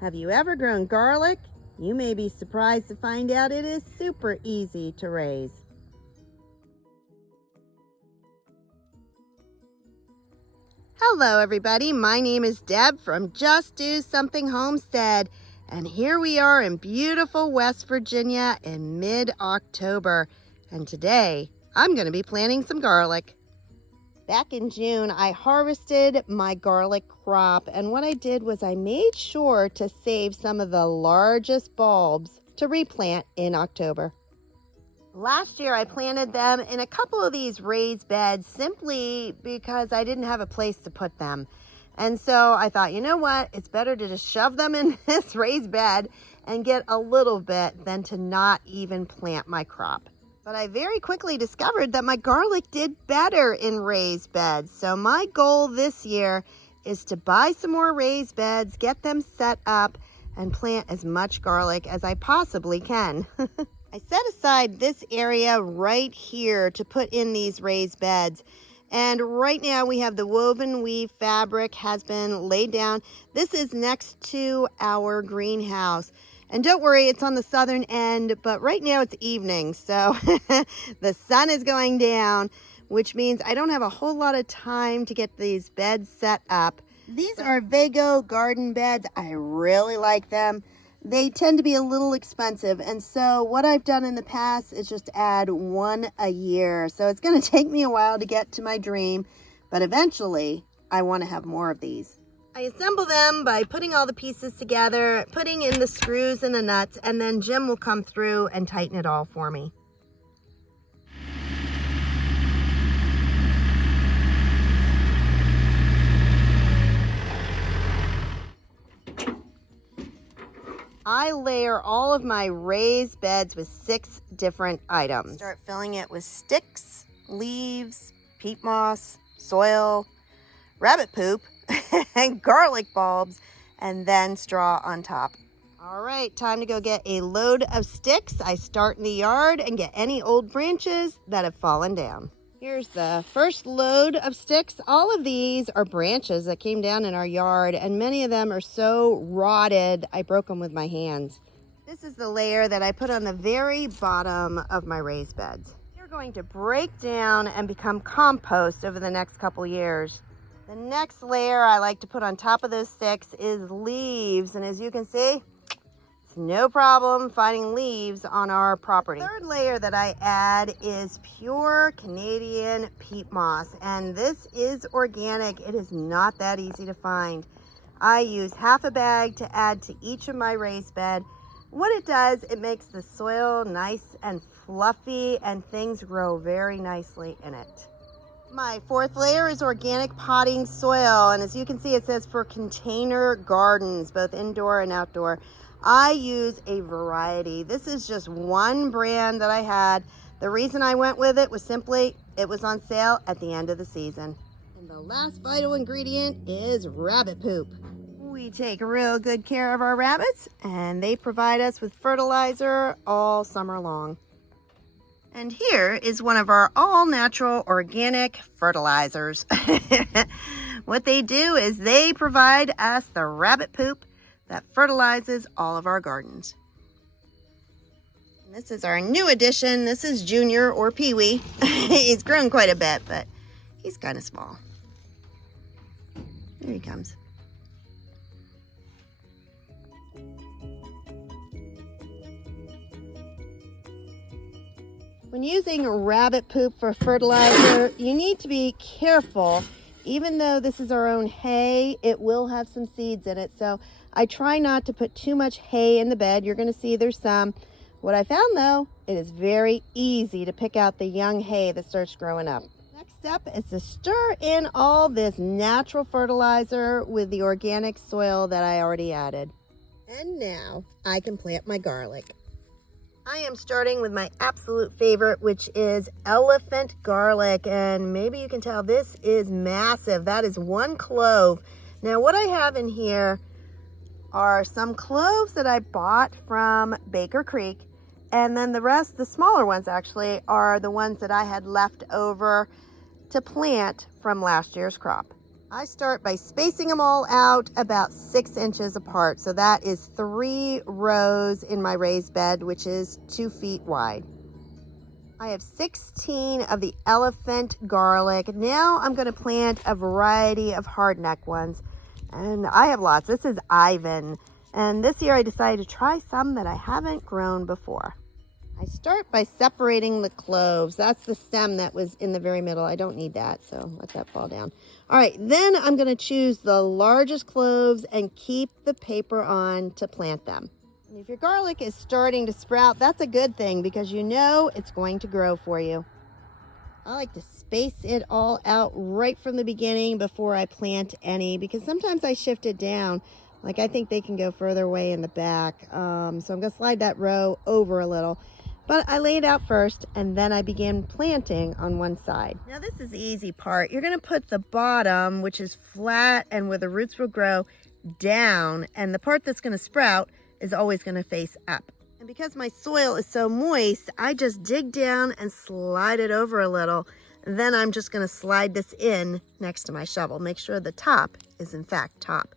Have you ever grown garlic? You may be surprised to find out it is super easy to raise. Hello everybody, my name is Deb from Just Do Something Homestead, and here we are in beautiful West Virginia in mid-October, and today I'm going to be planting some garlic. Back in June, I harvested my garlic crop, and what I did was I made sure to save some of the largest bulbs to replant in October. Last year, I planted them in a couple of these raised beds simply because I didn't have a place to put them. And so I thought, you know what? It's better to just shove them in this raised bed and get a little bit than to not even plant my crop. But I very quickly discovered that my garlic did better in raised beds. So my goal this year is to buy some more raised beds, get them set up, and plant as much garlic as I possibly can. I set aside this area right here to put in these raised beds. And right now we have the woven weave fabric has been laid down. This is next to our greenhouse. And don't worry, it's on the southern end, but right now it's evening. So the sun is going down, which means I don't have a whole lot of time to get these beds set up. These are Vago garden beds. I really like them. They tend to be a little expensive, and so what I've done in the past is just add one a year. So it's going to take me a while to get to my dream, but eventually I want to have more of these. I assemble them by putting all the pieces together, putting in the screws and the nuts, and then Jim will come through and tighten it all for me. I layer all of my raised beds with 6 different items. Start filling it with sticks, leaves, peat moss, soil, rabbit poop, and garlic bulbs, and then straw on top. All right, time to go get a load of sticks. I start in the yard and get any old branches that have fallen down. Here's the first load of sticks. All of these are branches that came down in our yard, and many of them are so rotted, I broke them with my hands. This is the layer that I put on the very bottom of my raised beds. They're going to break down and become compost over the next couple years. The next layer I like to put on top of those sticks is leaves, and as you can see, it's no problem finding leaves on our property. The third layer that I add is pure Canadian peat moss, and this is organic. It is not that easy to find. I use half a bag to add to each of my raised bed. What it does, it makes the soil nice and fluffy, and things grow very nicely in it. My fourth layer is organic potting soil, and as you can see, it says for container gardens, both indoor and outdoor. I use a variety. This is just one brand that I had. The reason I went with it was simply it was on sale at the end of the season. And the last vital ingredient is rabbit poop. We take real good care of our rabbits, and they provide us with fertilizer all summer long. And here is one of our all-natural organic fertilizers. What they do is they provide us the rabbit poop that fertilizes all of our gardens. And this is our new addition. This is Junior, or Pee-wee. He's grown quite a bit, but he's kind of small. Here he comes. When using rabbit poop for fertilizer, you need to be careful. Even though this is our own hay, it will have some seeds in it. So I try not to put too much hay in the bed. You're going to see there's some. What I found though, it is very easy to pick out the young hay that starts growing up. Next step is to stir in all this natural fertilizer with the organic soil that I already added. And now I can plant my garlic. I am starting with my absolute favorite, which is elephant garlic. And maybe you can tell this is massive. That is 1 clove. Now what I have in here are some cloves that I bought from Baker Creek. And then the rest, the smaller ones actually, are the ones that I had left over to plant from last year's crop. I start by spacing them all out about 6 inches apart. So that is 3 rows in my raised bed, which is 2 feet wide. I have 16 of the elephant garlic. Now I'm going to plant a variety of hardneck ones. And I have lots. This is Ivan. And this year I decided to try some that I haven't grown before. I start by separating the cloves. That's the stem that was in the very middle. I don't need that, so let that fall down. All right, then I'm going to choose the largest cloves and keep the paper on to plant them. And if your garlic is starting to sprout, that's a good thing because you know it's going to grow for you. I like to space it all out right from the beginning before I plant any because sometimes I shift it down. Like I think they can go further away in the back. So I'm going to slide that row over a little. But I lay it out first and then I begin planting on one side. Now this is the easy part. You're going to put the bottom, which is flat and where the roots will grow, down. And the part that's going to sprout is always going to face up. And because my soil is so moist, I just dig down and slide it over a little. And then I'm just going to slide this in next to my shovel. Make sure the top is in fact top.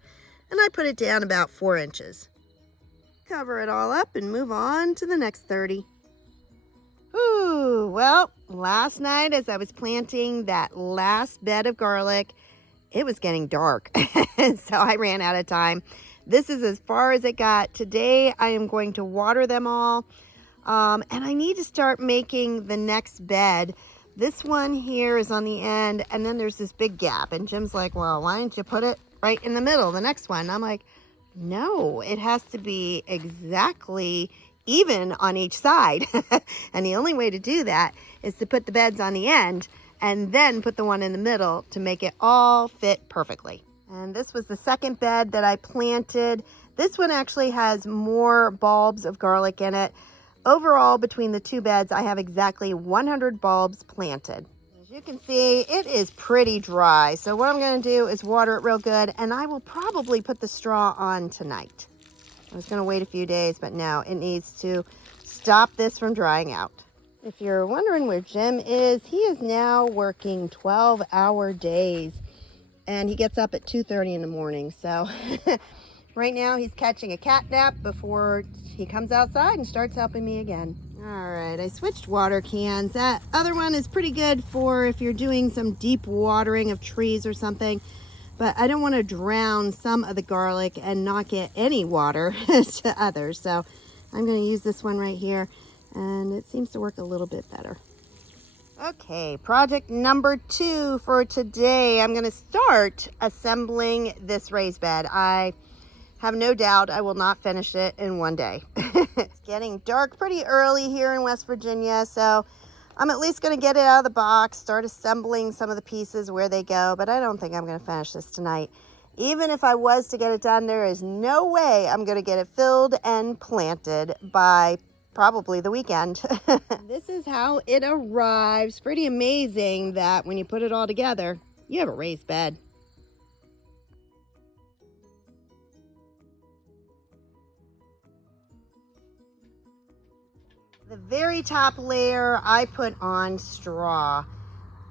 And I put it down about 4 inches. Cover it all up and move on to the next 30. Ooh, well, last night as I was planting that last bed of garlic, it was getting dark. So I ran out of time. This is as far as it got. Today I am going to water them all. And I need to start making the next bed. This one here is on the end, and then there's this big gap. And Jim's like, well, why don't you put it right in the middle, the next one? I'm like, no, it has to be exactly even on each side. And the only way to do that is to put the beds on the end and then put the one in the middle to make it all fit perfectly. And this was the second bed that I planted. This one actually has more bulbs of garlic in it. Overall, between the two beds, I have exactly 100 bulbs planted. As you can see, it is pretty dry. So what I'm going to do is water it real good, and I will probably put the straw on tonight. I was going to wait a few days, but no, it needs to stop this from drying out. If you're wondering where Jim is, he is now working 12-hour days, and he gets up at 2:30 in the morning. So right now he's catching a cat nap before he comes outside and starts helping me again. All right, I switched water cans. That other one is pretty good for if you're doing some deep watering of trees or something. But I don't want to drown some of the garlic and not get any water to others. So I'm going to use this one right here. And it seems to work a little bit better. Okay, project number 2 for today. I'm going to start assembling this raised bed. I have no doubt I will not finish it in one day. It's getting dark pretty early here in West Virginia. So I'm at least going to get it out of the box, start assembling some of the pieces where they go, but I don't think I'm going to finish this tonight. Even if I was to get it done, there is no way I'm going to get it filled and planted by probably the weekend. This is how it arrives. Pretty amazing that when you put it all together, you have a raised bed. The very top layer I put on straw.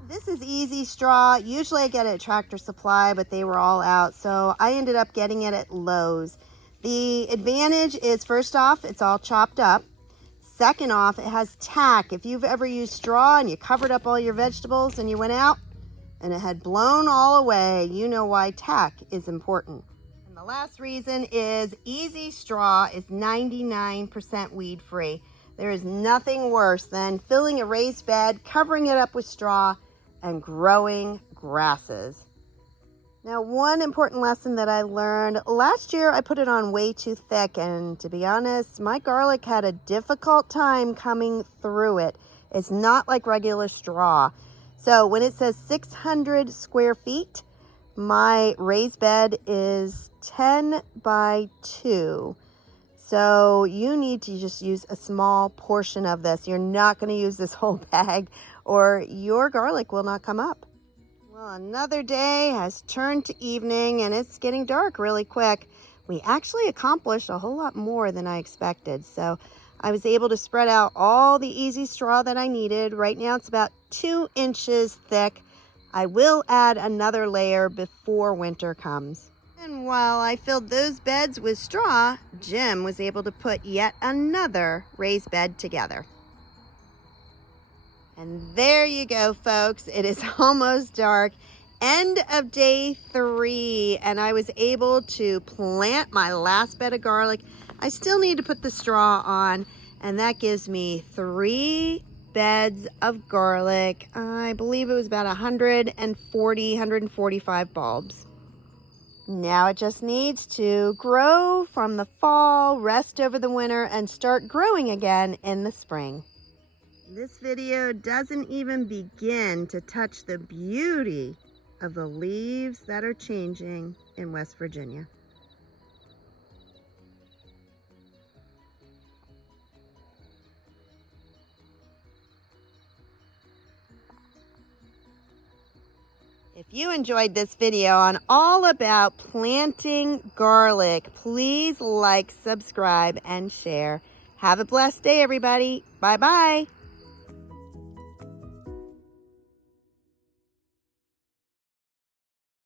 This is easy straw. Usually I get it at Tractor Supply, but they were all out, so I ended up getting it at Lowe's. The advantage is, first off, it's all chopped up. Second off, it has tack. If you've ever used straw and you covered up all your vegetables and you went out and it had blown all away, you know why tack is important. And the last reason is easy straw is 99% weed free. There is nothing worse than filling a raised bed, covering it up with straw, and growing grasses. Now, one important lesson that I learned, last year I put it on way too thick, and to be honest, my garlic had a difficult time coming through it. It's not like regular straw. So when it says 600 square feet, my raised bed is 10 by 2. So you need to just use a small portion of this. You're not going to use this whole bag or your garlic will not come up. Well, another day has turned to evening and it's getting dark really quick. We actually accomplished a whole lot more than I expected. So I was able to spread out all the easy straw that I needed. Right now it's about 2 inches thick. I will add another layer before winter comes. And while I filled those beds with straw, Jim was able to put yet another raised bed together. And there you go, folks. It is almost dark. End of day 3, and I was able to plant my last bed of garlic. I still need to put the straw on, and that gives me 3 beds of garlic. I believe it was about 145 bulbs. Now it just needs to grow from the fall, rest over the winter, and start growing again in the spring. This video doesn't even begin to touch the beauty of the leaves that are changing in West Virginia. If you enjoyed this video on all about planting garlic, please like, subscribe, and share. Have a blessed day, everybody. Bye-bye.